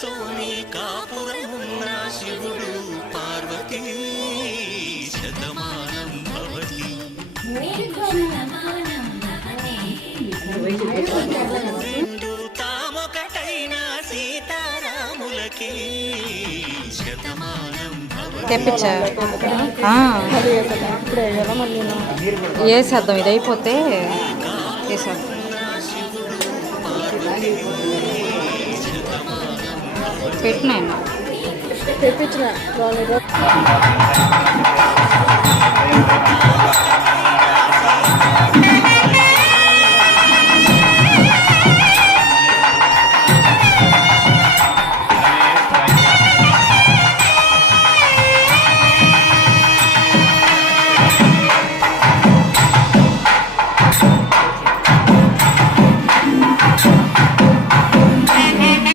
తోనే కాపురమున్న శివుడు పార్వతీ శతమానం భవతి. రెండు తామొకటైన సీతారాములకి శతమానం తెప్పించా వేసేద్దాం, ఇది అయిపోతే వేసేద్దాం. పెట్టినాను తెప్పించిన